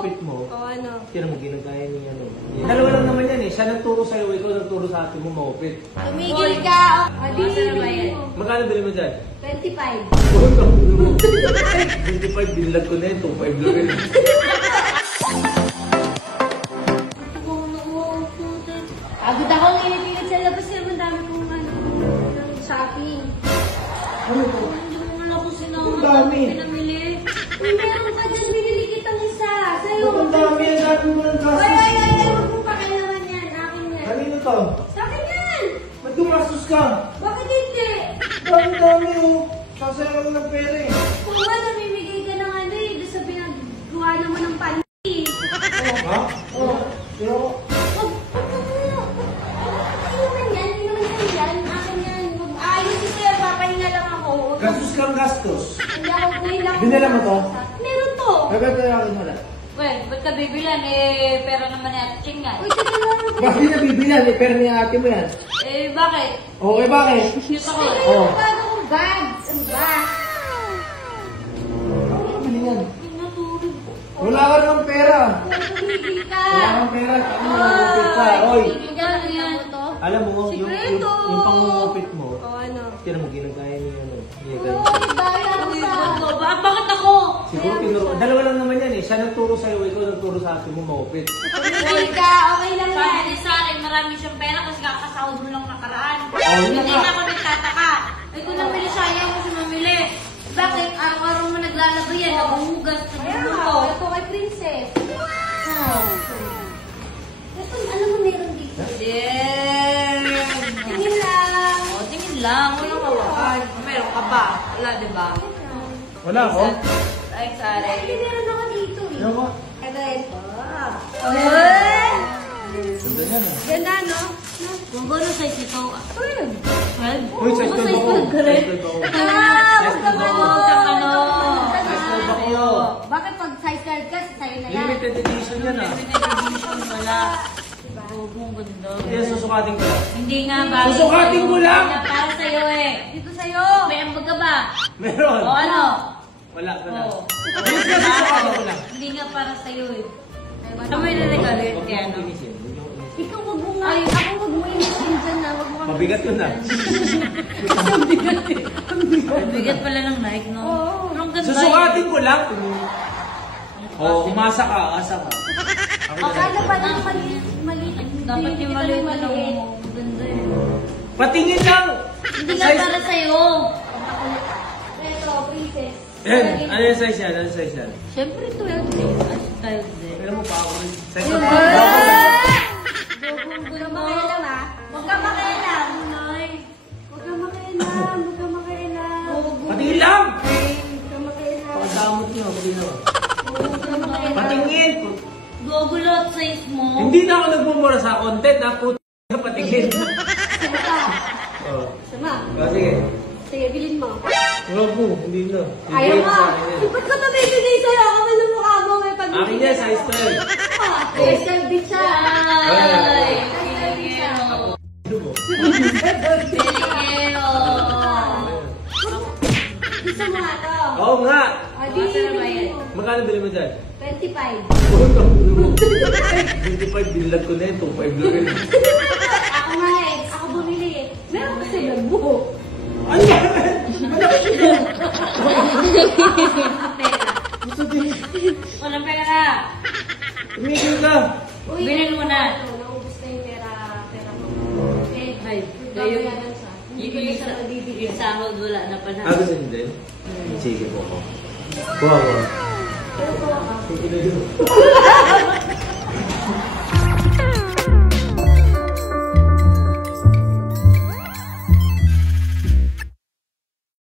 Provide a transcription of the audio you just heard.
pangungupit mo. O ano? Tira mo, ginagaya niya ano. Dalawa lang naman yan eh. Siya nagturo sa'yo, ikaw nagturo sa ate mo maupit. Tumigil ka! Magkano bili mo dyan? 25. 25, binilag ko na yun. 2.5 lang yun. Agad ako nginipilit sa labas yan. Ang dami kong shopping. Ano to? Hindi mo man ako sinama. Ang dami. Pinamili. Uy, meron ka dyan. Binili kitang isa. Sa'yo. Ang dami yan. Dami mo ng gastos. Ay. Huwag mong pakialaman yan. Akin yan. Kanino to? Sa akin yan. Ba't gumastos ka? Bakit hindi? Dami oh. Sasaya mo ng pera eh. Kung nga, namimigay ka ng ano eh. Doon sa pinagawa naman ng panty. Ha? Oo. Pero, gastos kang gastos. Binila mo to? Meron to. Ay, ba't tayo akin wala? Well, ba't ka bibilan? Eh, pera naman ni Ate Ching nga. Uy, teka lang. Bakit na bibilan eh? Pera niya ate mo yan. Eh, bakit? Okay, bakit? Cute ako. Ay, Oo. yung bago kong bag. Ano ba? Ano yan? Natulog ko. Wala ka naman pera. Tumigil ka. Wala kang pera. Ano nangungupit ka? Oy. Ano yan? Alam mo, yung pangungupit mo, O ano? tira mo, ginagaya niya ano. Oo, dahil ako sa... Bakit ako? Siguro tinuro. Dalawa lang naman yan eh. Siya nagturo sa'yo, ikaw nagturo sa ate mo maupit. Tumigil ka. Okay lang Sabi yan. niya sa akin, marami siyang pera kasi kakasahod mo lang nakaraan. yun Hindi nga. na ako nagtataka. Ay, kung namili siya, ayaw mo siya mamili. Bakit? Araw-araw mo naglalaba yan, naguhugas, nagluluto. Ito kay Princess. Ito, alam mo meron dito. Yeah! Tingin lang. O, tingin lang. Walang hawakan. Meron ka ba? Wala, di ba? Wala ako? Ay, sorry. Ay, meron ako dito eh. Ano ko? Ito. Ay! Ganda yan ah. Ganda, no? Kung gano'n size ito? 12. 12? Uy, size 12 ako. Size 12 ka rin? Size 12 ako. Huwag ka Size 12 mo. ako. Huwag ano. Size 12 ako. Bakit pag size card ka, sa'yo na yan? Limited edition yan ah. Limited edition wala. Huwag mong ganda. Kaya susukatin ko lang. Hindi nga bagay. Susukatin mo lang! Hindi na para sa'yo eh. Dito sa'yo. May ambag ka ba? Meron. O ano? Wala. Oo. Ayos na susukatin ko lang. Hindi nga para sa'yo eh. Ano may nalagalit Huwag kaya mo no? pinisin. Ikaw wag mo nga. Ako wag mo yung dyan na. Wag mo kang... Mabigat yun ah. Bigat pala ng Nike, no? Oo. Ang ganda Susukatin ko lang. Oo, umasa ka. Asa ka. Akala pa lang maliit. Dapat yung maliit na lang mo. Ang ganda eh. Patingin lang! Hindi nga para sa'yo. Ito, Princess. Yan. Ano yung size yan? Ano yung size yan? Siyempre 12 eh. As 12 eh. Alam mo pa ako. Size Yung of Huwag ka makialam ha. Huwag ka makialam. Huwag ka makialam. Huwag ka makialam. Patingin lang! Huwag ka makialam. Pagdamot nyo. Patingin ako. Huwag ka makialam. Patingin! Gogulot size mo. Hindi na ako nagmumura sa content ha. Puto na patingin. Sama ka. Oo. Sama. Sige. Sige, bilhin mo. Huwag mo. Hindi na. Ayaw Bigay mo mo. sa akin yan. Ba't ka nabibigay sa'yo? Ako man ang mukha mo. May pag Akin yan, size 12. Special din siya. Ay! Special din siya. Ano mo? Pilingero. Gusto mo nga to? Oo nga. Adi, Masarap ba yan? Magkano bili mo dyan? 25. 25, binilag ko na yun. 2.5 lang yun. Ako nga eh. Ako bumili eh. Meron ko sa'yo mo. Ano ba? Walang pera. Tumigil ka. Uy, Bilhin mo na. Naubos na yung pera mo. Eh, Ay, babayaran siya. Hindi ko na siya mabibigyan. Yung sahod wala na pa na. Gusto niyo din? Sige po ko. Wow. Pero po ako. Sige na yun.